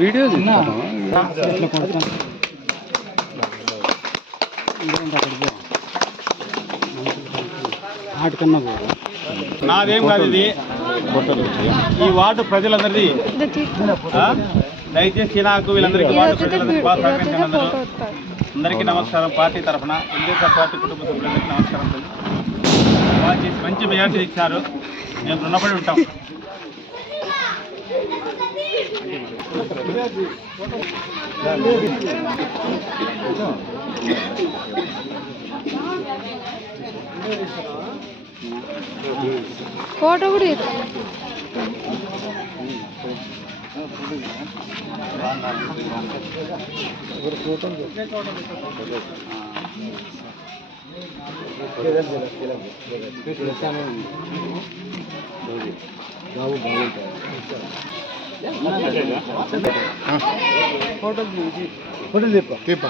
Video నాదేం కాదు ఇది. ఈ వార్డు ప్రజలందరిది. దయచేసి నాకు వీళ్ళందరికీ వార్డు ప్రజలందరికీ బాగా సహకరించండి. అందరికీ నమస్కారం. పార్టీ తరఫున తెలుగుదేశం పార్టీ కుటుంబ సభ్యులందరికీ నమస్కారం. బాగా చేసి మంచి మెజార్టీ ఇచ్చారు. మేము రుణపడి ఉంటాం. ఫోటో కూడా ఫోటో తీప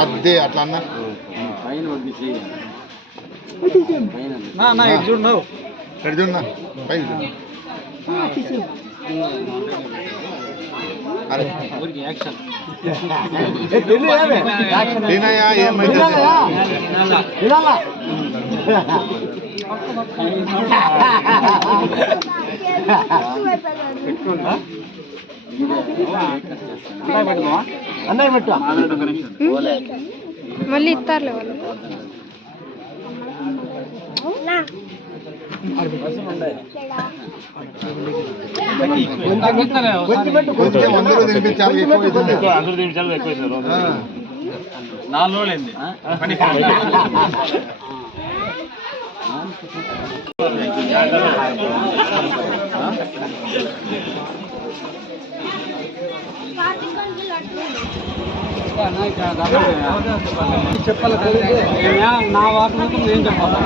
అదే అట్లా అన్న చూడవు చూడన్నా పై మళ్ళీ ఇస్తారులే వాళ్ళు. అందరూ తినిపించాలి. 4 రోజులైంది. చెప్పాలి నా వాటి మొత్తం నేను చెప్పాలి.